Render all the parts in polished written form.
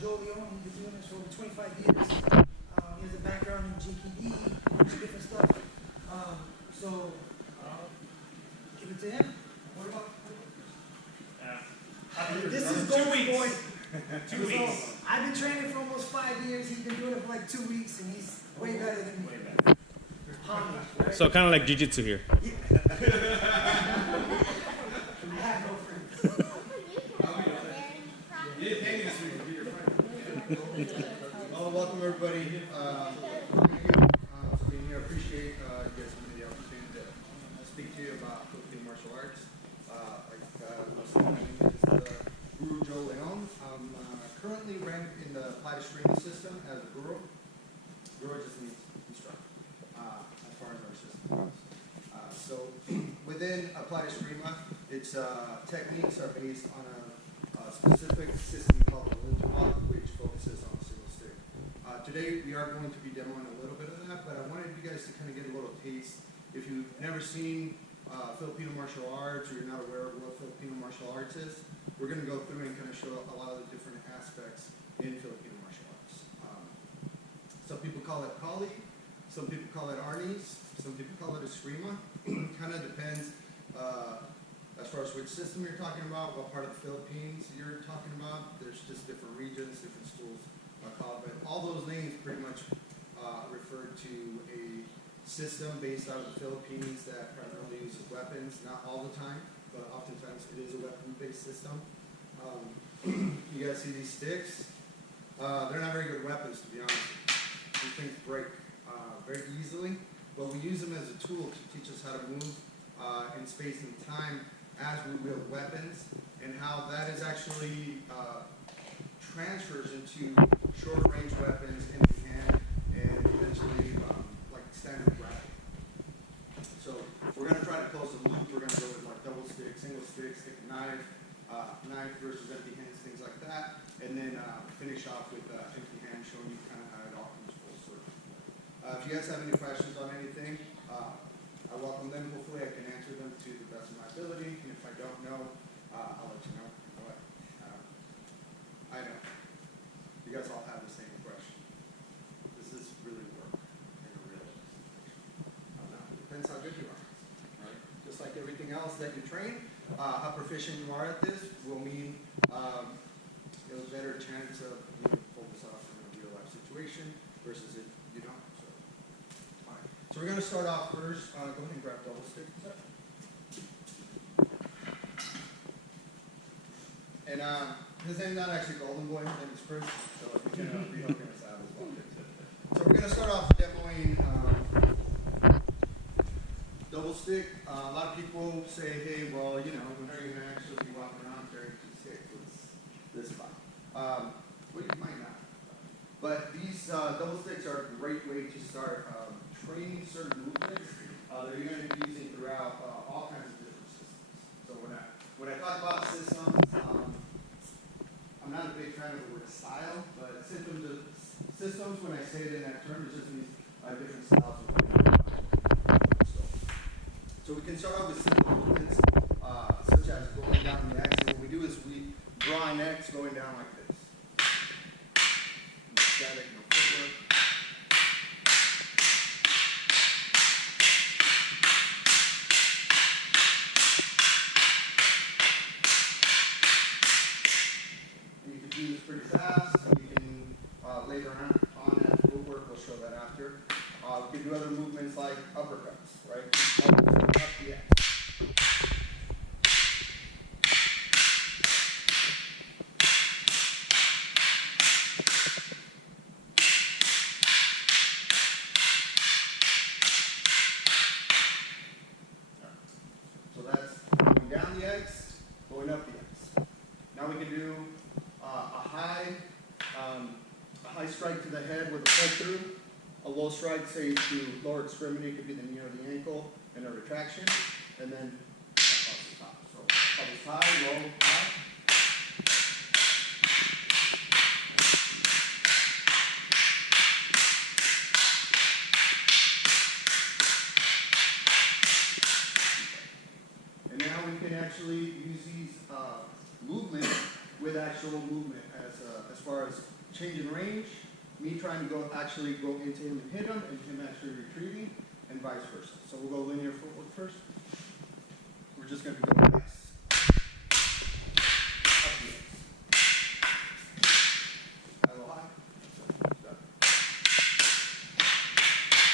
Joe Leon. He's been doing this for over 25 years. He has a background in GKD, a bunch of different stuff. So, give it to him. What about? This is going boy. 2 weeks. I've been training for almost 5 years. He's been doing it for like 2 weeks, and he's way better than me. So kind of like jiu-jitsu here. Yeah. I have no friends. Well, welcome everybody. Thank you for being here. I appreciate you guys giving me the opportunity to speak to you about Filipino martial arts. My name is Guro Joe Leon. I'm currently ranked in the Escrima system as a Guro. Guro just means instructor as far as our system goes. So within Applied Escrima, its techniques are based on a specific system called the Linton Lock, which focuses on single stick. Today we are going to be demoing a little bit of that, but I wanted you guys to kind of get a little taste. If you've never seen Filipino martial arts, or you're not aware of what Filipino martial arts is, we're going to go through and kind of show a lot of the different aspects in Filipino martial arts. Some people call it Kali, some people call it Arnis, some people call it Escrima. Kind of depends as far as which system you're talking about, what part of the Philippines you're talking about. There's just different regions, different schools called, but all those names pretty much refer to a system based out of the Philippines that primarily uses weapons, not all the time, but oftentimes it is a weapon-based system. You guys see these sticks? They're not very good weapons, to be honest. These things break very easily, but we use them as a tool to teach us how to move in space and time as we wield weapons, and how that is actually transfers into short-range weapons in the hand, and eventually like standard grappling. So we're going to try to close the loop. We're going to go with like double stick, single stick, stick and knife, knife versus empty hands, things like that, and then finish off with empty hands, showing you kind of how it all comes full circle. If you guys have any questions on anything, I welcome them. Hopefully I can answer them to the best of my ability, and if I don't know, I'll let you know. But, I know. You guys all have the same question. Does this really work in a real situation? It depends how good you are. Right? Just like everything else that you train, how proficient you are at this will mean a better chance of being focused off in a real life situation versus if you don't. So, fine. So we're going to start off first. Go ahead and grab double stick. And his name's not actually Golden Boy, his name is Chris, so if you can rehook him as well. So we're going to start off demoing double stick. A lot of people say, hey, well, you know, when are you going to actually be walking around carrying two sticks? This fine. Well, you might not. But these double sticks are a great way to start training certain movements that you're going to be using throughout all kinds of different systems. So when I talk about systems, I'm not a big fan of the word style, but systems, when I say it in that term, it just means different styles of movement. So we can start off with simple movements, such as going down the X. And what we do is we draw an X going down like this. No static, no footwork. Do this pretty fast. We can later on at footwork, we'll show that after. We can do other movements like uppercuts, right? Up the X. So that's going down the X, going up the X. Now we can do a high strike to the head with a pull through, a low strike, say to lower extremity, it could be the knee or the ankle, and a retraction, and then across the top. So up high, low, high. And now we can actually use these movements with actual movement as far as change in range, me trying to actually go into him and hit him, and him actually retrieving, and vice versa. So we'll go linear footwork first. We're just going to go X, up the X, elbow high, step,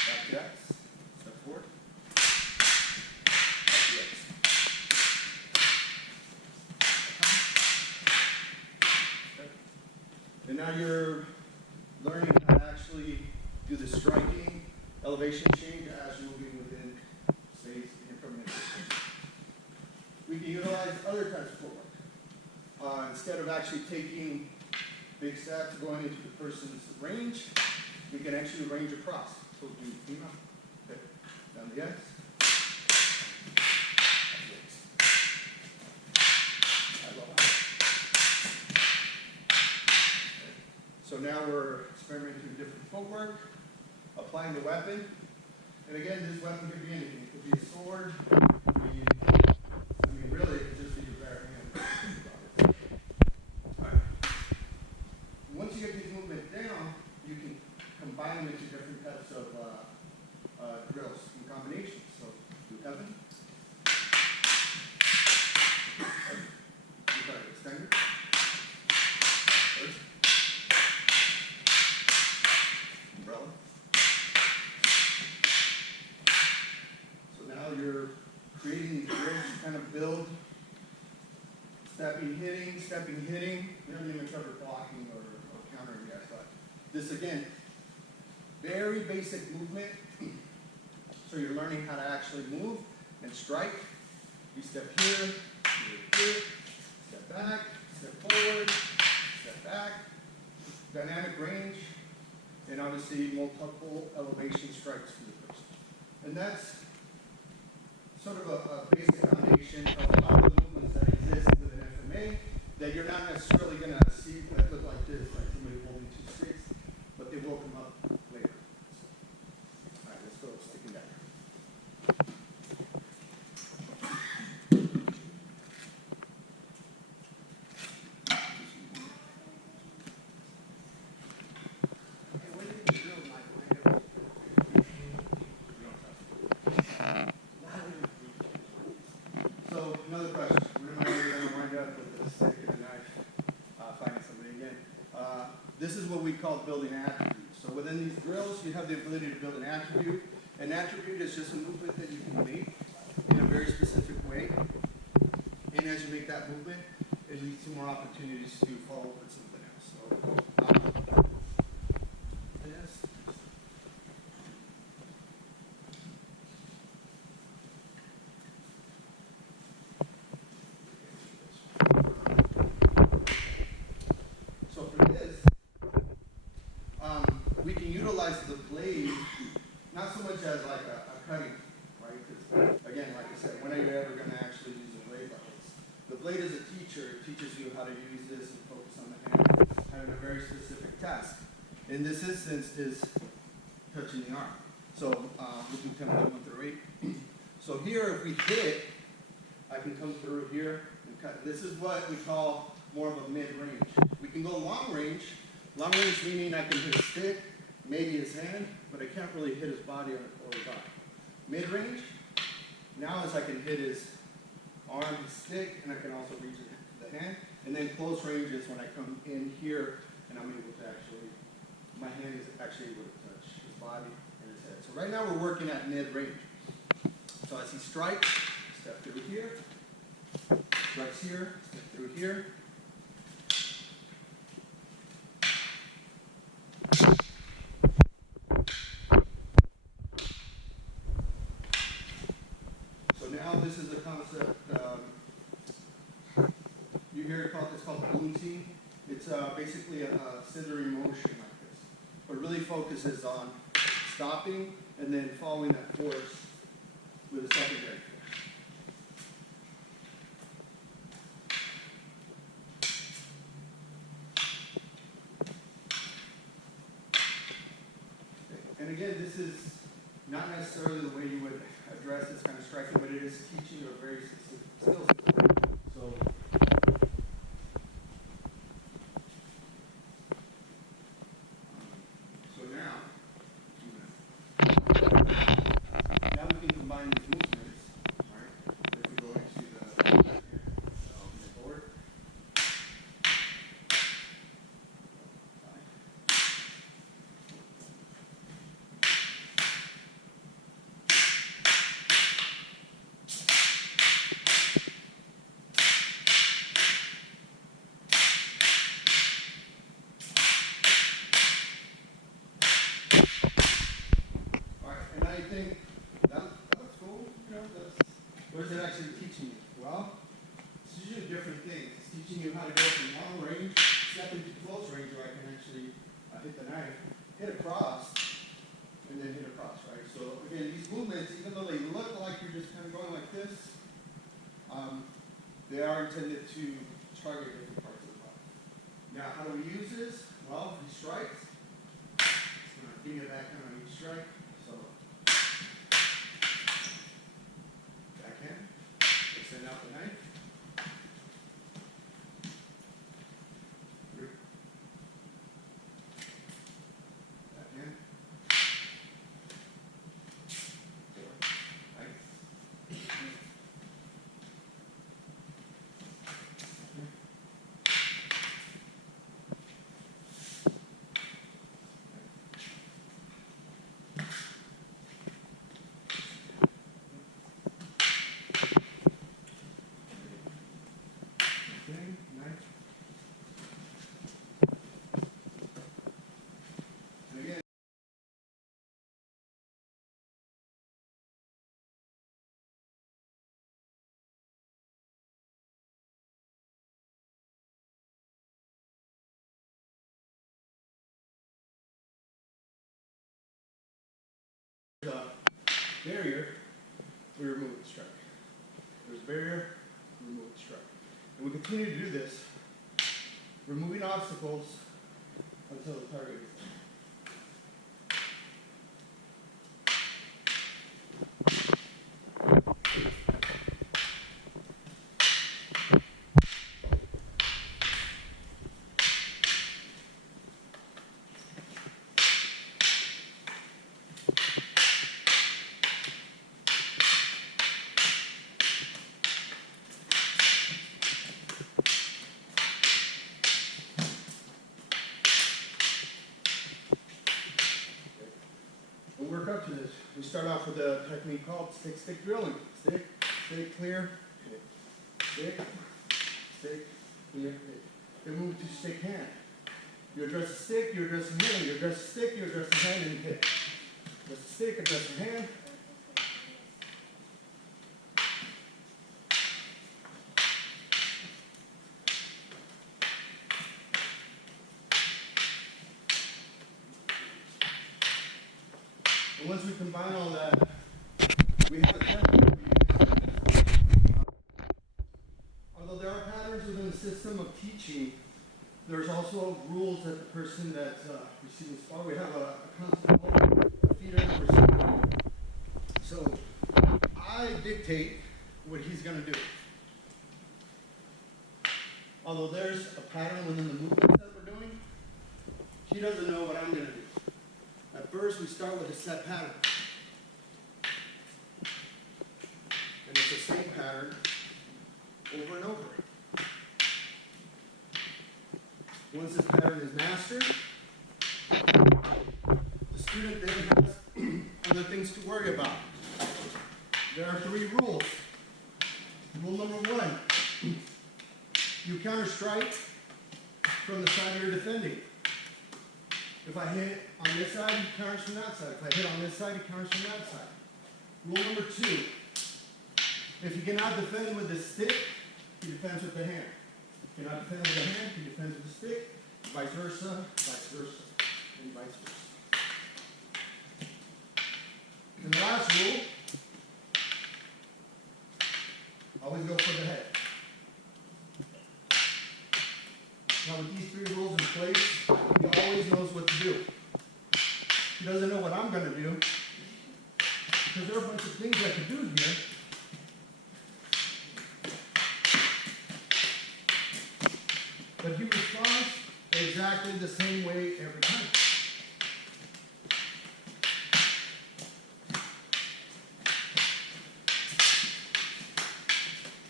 back to X, step forward, up the X. Okay. And now you're learning how to actually do the striking elevation change as you're moving within space in permanent distance. We can utilize other types of footwork. Instead of actually taking big steps going into the person's range, we can actually range across. So we'll do female, okay, down the X. So now we're experimenting with different footwork, applying the weapon. And again, this weapon could be anything. It could be a sword, really, it could just be your bare hand. All right. Once you get these movements down, you can combine them into different types of drills and combinations. So do Evan. You got an extender. First. Umbrella. So now you're creating these drills to kind of build stepping, hitting. You don't even cover blocking or countering yet, but this again, very basic movement. So you're learning how to actually move and strike. You step here, step back, step forward, step back, dynamic range, and obviously multiple elevation strikes for the person. And that's sort of a basic foundation of a lot of the movements that exist within FMA that you're not necessarily going to see that look like this, like somebody holding two sticks, but they will come up later. So, all right, let's go sticking back. So, another question. We're going to wind up with a stick and a knife, finding somebody again. This is what we call building attributes. So within these drills, you have the ability to build an attribute. An attribute is just a movement that you can make in a very specific way. And as you make that movement, it leads to more opportunities to follow up with something else. So, this. So for this, we can utilize the blade, not so much as like a cutting, right? Because again, like I said, when are you ever going to actually use a blade like this? The blade is a teacher. It teaches you how to use this and focus on the hand, having a very specific task. In this instance is touching the arm. So we'll do 10, 1 through 8. So here, if we hit, I can come through here and cut. This is what we call more of a mid-range. We can go long range. Long range meaning I can hit his stick, maybe his hand, but I can't really hit his body or his eye. Mid-range, now is I can hit his arm, his stick, and I can also reach the hand. And then close range is when I come in here and I'm able to actually, my hand is actually able to touch his body and his head. So right now we're working at mid-range. So as he strikes, step through here, strikes here, step through here. So now this is the concept, you hear it called, it's called bouncing. It's basically a scissoring motion like this, but really focuses on stopping and then following that force with a secondary force. Okay. And again, this is not necessarily the way you would address this kind of striking, but it is teaching you a very specific skill set. So What is it actually teaching you? Well, it's usually different things. It's teaching you how to go from long range, step into close range where I can actually hit the knife, hit across, and then hit across, right? So again, these movements, even though they look like you're just kind of going like this, they are intended to target different parts of the body. Now, how do we use this? Well, he strikes. It's going to bring it back on each strike. So, backhand. Extend out the knife. Backhand. Right. Knife. And again, there's a barrier, we remove the strike. There's a barrier, we remove the strike. And we continue to do this, removing obstacles until the target is there. We'll work up to this. We start off with a technique called stick drilling. Stick, clear, hit. Stick, clear, hit. Then move to stick hand. You address the stick, you address the hand, you address the stick, you address the hand, and hit. Address the stick, address the hand. And once we combine all that, we have a technique we use. Although there are patterns within the system of teaching, there's also rules that the person that's receiving spar, we have a constant hold, a feeder and a receiver. So I dictate what he's going to do. Although there's a pattern within the movements that we're doing, he doesn't know what I'm going to do. At first, we start with a set pattern. And it's the same pattern over and over. Once this pattern is mastered, the student then has other things to worry about. There are 3 rules. Rule number 1, you counter strike from the side you're defending. If I hit on this side, he counters from that side. If I hit on this side, he counters from that side. Rule number 2, if he cannot defend with the stick, he defends with the hand. If he cannot defend with the hand, he defends with the stick, vice versa, and vice versa. And the last rule, always go for the head. Now with these 3 rules in place, he always knows what to do. He doesn't know what I'm going to do, because there are a bunch of things I can do here. But he responds exactly the same way every time.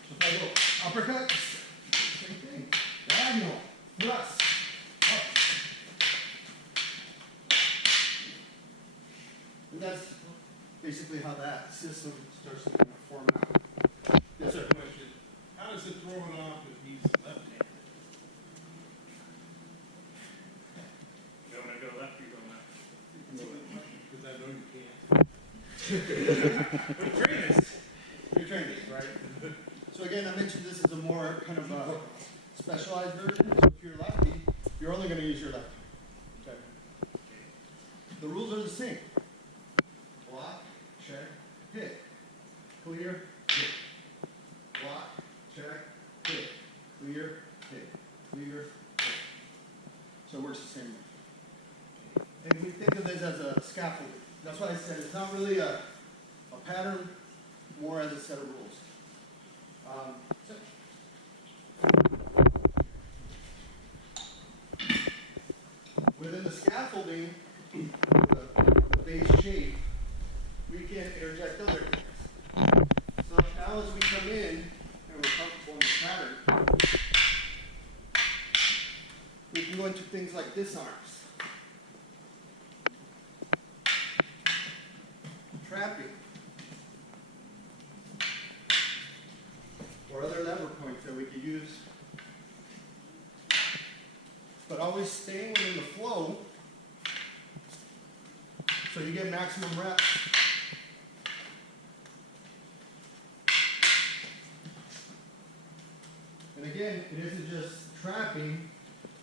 So if I go uppercut, same thing. Diagonal, thrust, up. And that's basically how that system starts to form out. Yes, sir. Question. How does it throw it off if he's left-handed? You want me to go left or you go left? Because I know you can't. We're trainers. again, I mentioned this is a more kind of a specialized version. So if you're lefty, you're only going to use your left hand. Okay. The rules are the same. Block, check, hit. Clear, hit. Block, check, hit. Clear, hit. Clear, hit. So it works the same way. And we think of this as a scaffolding. That's why I said it's not really a pattern, more as a set of rules. So within the scaffolding, the base shape, we can interject other things. So now as we come in and we're comfortable in the pattern, we can go into things like disarms, trapping, or other lever points that we could use. But always staying within the flow so you get maximum reps. And again, it isn't just trapping.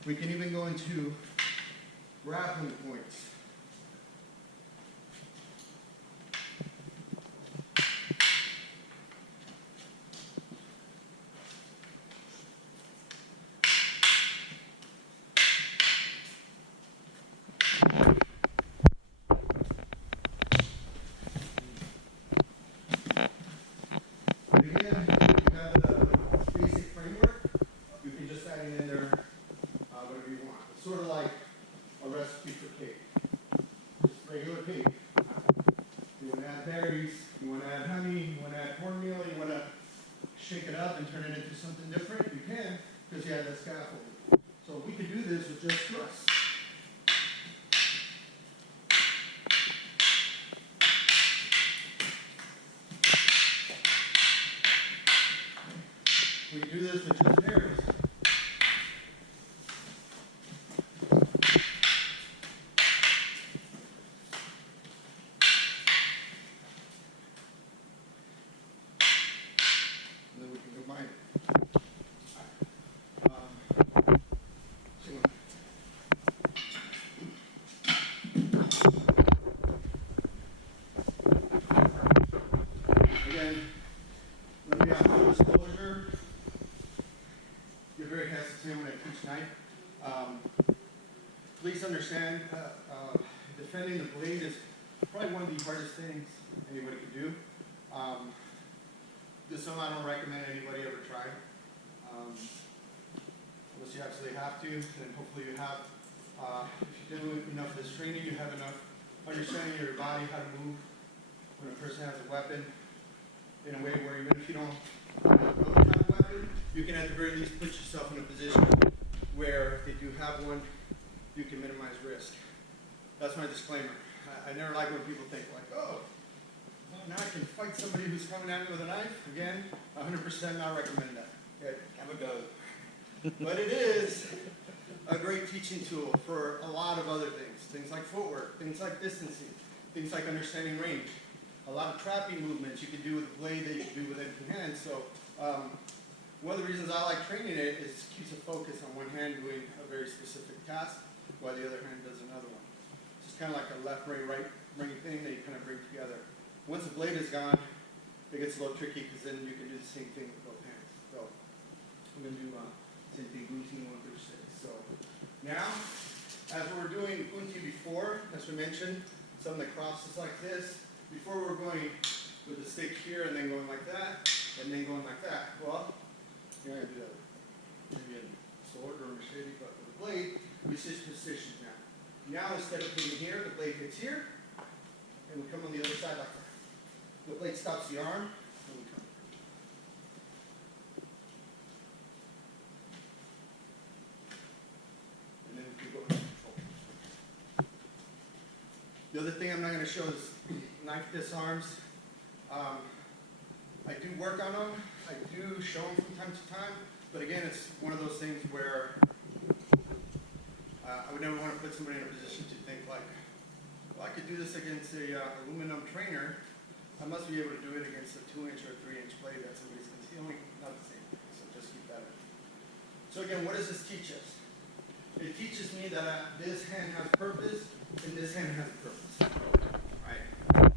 We can even go into grappling points. Sort of like a recipe for cake. Just regular cake. You want to add berries, you want to add honey, you want to add cornmeal, you want to shake it up and turn it into something different, you can, because you have that scaffolding. So we can do this with just thrust. We can do this with just berries. Again, let me have full disclosure. You're very hesitant when I teach knife. Please understand, defending the blade is probably one of the hardest things anybody could do. This is something I don't recommend anybody ever try. Unless you absolutely have to, then hopefully you have, if you do enough of this training, you have enough understanding of your body, how to move when a person has a weapon in a way where even if you don't really have a weapon, you can at the very least put yourself in a position where if you have one, you can minimize risk. That's my disclaimer. I never like when people think like, oh, now I can fight somebody who's coming at me with a knife. Again, 100% not recommend that. Okay, have a go. But it is a great teaching tool for a lot of other things. Things like footwork, things like distancing, things like understanding range. A lot of trapping movements you can do with the blade that you can do with empty hands. So one of the reasons I like training it is it keeps a focus on one hand doing a very specific task while the other hand does another one. It's just kind of like a left ring, right ring thing that you kind of bring together. Once the blade is gone, it gets a little tricky because then you can do the same thing with both hands. So I'm going to do same thing, routine 1 through 6. So now, as we were doing Bunti before, as we mentioned, something that crosses like this. Before we were going with the stick here and then going like that, and then going like that. Well, you're not going to do that with maybe a sword or a machete, but with a blade, we switch positions now. Now instead of hitting here, the blade hits here, and we come on the other side like that. The blade stops the arm, and we come. And then we can go into control. The other thing I'm not going to show is knife disarms. I do work on them. I do show them from time to time. But again, it's one of those things where I would never want to put somebody in a position to think like, well, I could do this against a aluminum trainer. I must be able to do it against a 2-inch or 3-inch blade that somebody's concealing. Not to So again, what does this teach us? It teaches me that this hand has purpose and this hand has purpose. Right?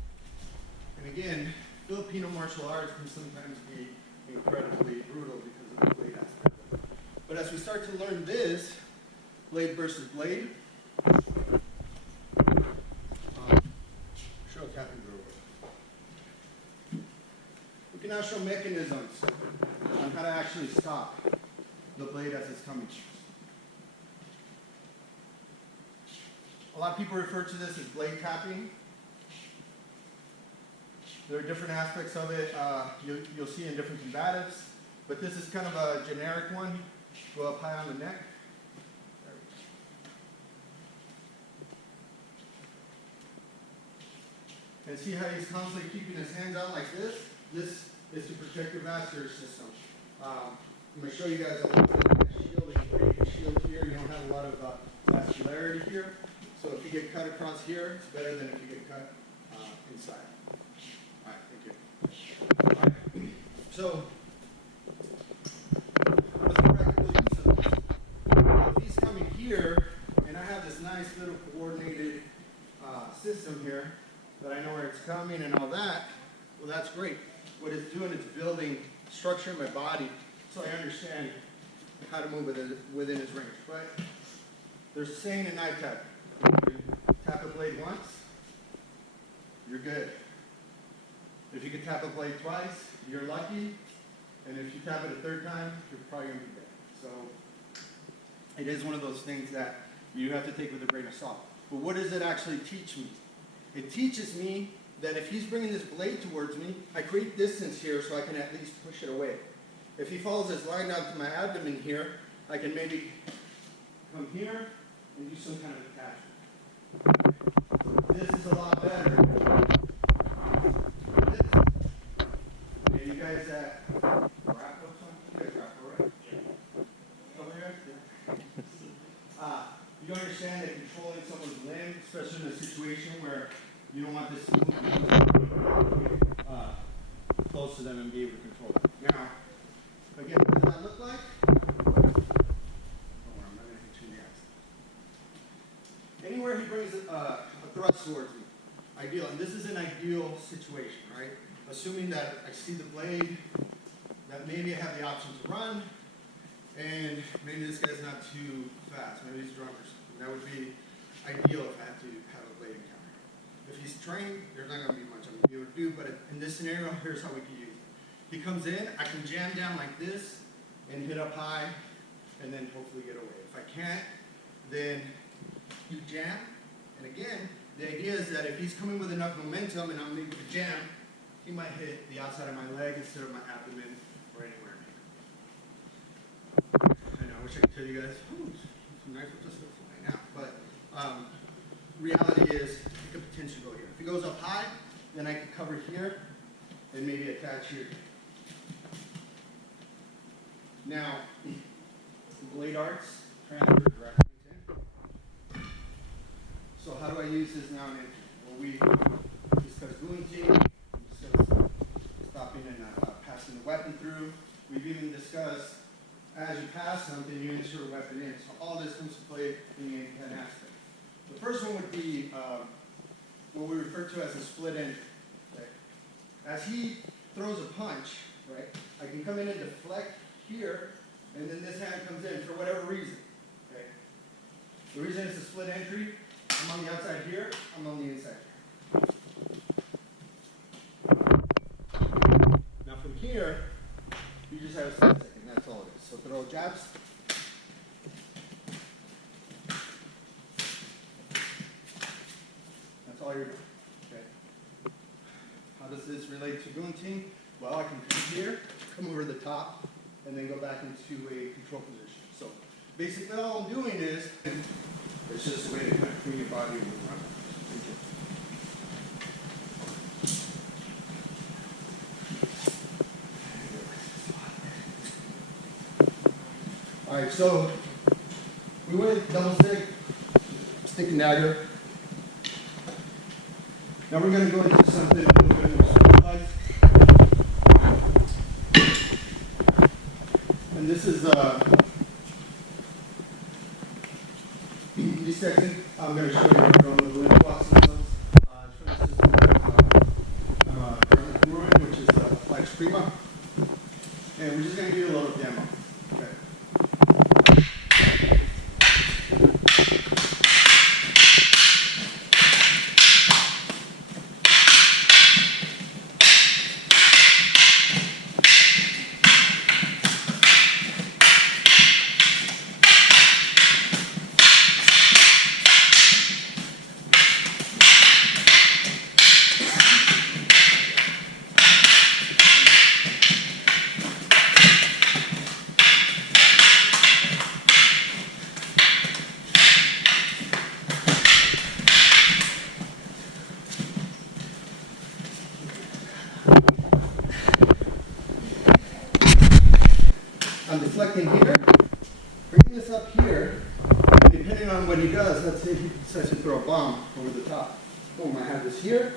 And again, Filipino martial arts can sometimes be incredibly brutal because of the blade aspect of it. But as we start to learn this, blade versus blade, show tapping Guro. We can now show mechanisms on how to actually stop the blade as it's coming. A lot of people refer to this as blade tapping. There are different aspects of it you'll see in different combatives, but this is kind of a generic one. Go up high on the neck. And see how he's constantly keeping his hands out like this? This is to protect your vascular system. I'm going to show you guys a little bit of shielding. Where you can shield here, you don't have a lot of vascularity here. So if you get cut across here, it's better than if you get cut inside. All right, thank you. All right. So, what's the practical use of this? If he's coming here, and I have this nice little coordinated system here, that I know where it's coming and all that, well, that's great. What it's doing is building structure in my body so I understand how to move within his range. But there's a saying in knife tap. You tap a blade once, you're good. If you can tap a blade twice, you're lucky. And if you tap it a third time, you're probably going to be dead. So it is one of those things that you have to take with a grain of salt. But what does it actually teach me? It teaches me that if he's bringing this blade towards me, I create distance here so I can at least push it away. If he follows this line down to my abdomen here, I can maybe come here and do some kind of attachment. This is a lot better. This. Okay, you guys grapple something? You guys grapple, right? Yeah. Over here? Yeah. You understand that controlling someone's limb, especially in a situation where you don't want this to move close to them and be able to control them. Now, again, what does that look like? Oh, I'm not going to hit you in the eyes. Anywhere he brings a thrust towards me, ideal. And this is an ideal situation, right? Assuming that I see the blade, that maybe I have the option to run, and maybe this guy's not too fast, maybe he's drunk or something. That would be ideal if I had to have a blade encounter. If he's trained, there's not going to be much I'm going to be able to do, but in this scenario, here's how we can use it. He comes in, I can jam down like this, and hit up high, and then hopefully get away. If I can't, then you jam, and again, the idea is that if he's coming with enough momentum and I'm able to jam, he might hit the outside of my leg instead of my abdomen or anywhere near. I know, I wish I could tell you guys, some knife will just go flying out, but reality is it could potentially go here. If he goes up high, then I can cover here and maybe attach here. Now, blade arts transfer directly in. So how do I use this now and then? Well, we discussed gunting, we discussed stopping and passing the weapon through. We've even discussed as you pass something, you insert a weapon in. So all this comes to play in the hand aspect. The first one would be what we refer to as a split entry. Right? As he throws a punch, right, I can come in and deflect here, and then this hand comes in for whatever reason. Okay? The reason it's a split entry, I'm on the outside here, I'm on the inside here. Now from here, you just have a split second, that's all it is. So throw jabs. That's all you're doing. Okay. How does this relate to gunting? Well, I can come here, come over the top, and then go back into a control position. So basically all I'm doing is, it's just a way to kind of clean your body and move around. All right, so we went double stick and dagger. Now we're going to go into something a little bit more specialized. And this is section, I'm going to show you how to run the limb block systems. Show the system I'm Guro, which is Escrima. And we're just going to do a little demo. Okay. I'm deflecting here, bringing this up here, and depending on what he does, let's say he decides to throw a bomb over the top. Boom, I have this here,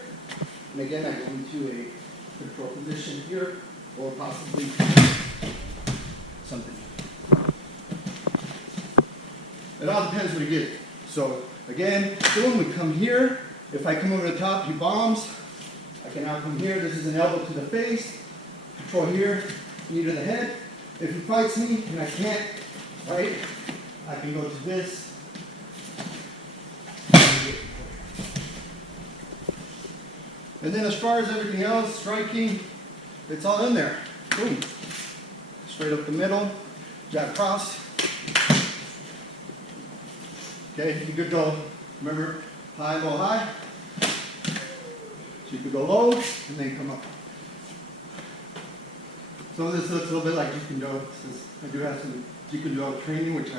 and again I go into a control position here, or possibly something. It all depends what he gets. So again, boom, we come here. If I come over the top, he bombs. I can now come here. This is an elbow to the face. Control here, knee to the head. If he fights me and I can't, right, I can go to this. And then as far as everything else, striking, it's all in there. Boom. Straight up the middle, jab cross. Okay, you could go, remember, high, low, high. So you could go low and then come up. Some of this looks a little bit like Jiu-Jitsu. I do have some Jiu-Jitsu training, which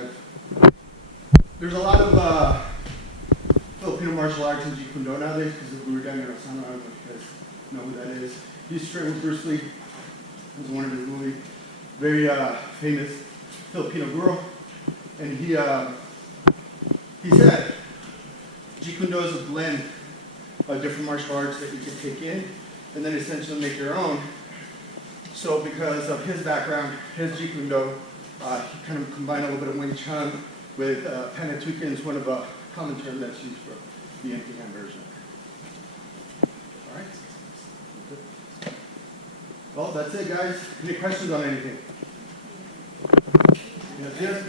there's a lot of Filipino martial arts in Jiu-Jitsu nowadays because of Guro. I don't know if you guys know who that is. He used to train with Bruce Lee. It was one of his really very famous Filipino Guro. And he said Jiu-Jitsu is a blend of different martial arts that you can take in and then essentially make your own. So because of his background, his Jiu-Jitsu, he kind of combined a little bit of Wing Chun with Panatukan is one of a common term that's used for the empty hand version. All right. Well, that's it, guys. Any questions on anything? Yes, yes.